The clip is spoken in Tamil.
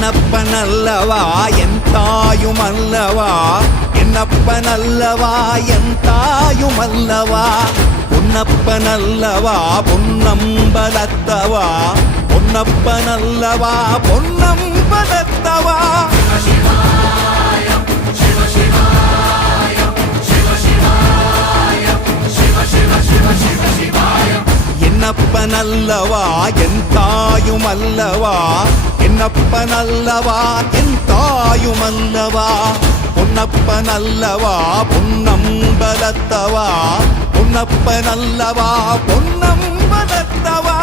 என்னப்பனல்லவா என் தாயுமல்லவா என்னப்பனல்லவா என் தாயுமல்லவா பொன்னப்பனல்லவா பொன்னம்பலத்தவா பொன்னப்பனல்லவா பொன்னம்பலத்தவா என்னப்பனல்லவா என் தாயுமல்லவா என்னப்பனல்லவா என் தாயுமல்லவா பொன்னப்பனல்லவா பொன்னம்பலத்தவா பொன்னப்பனல்லவா பொன்னம்பலத்தவா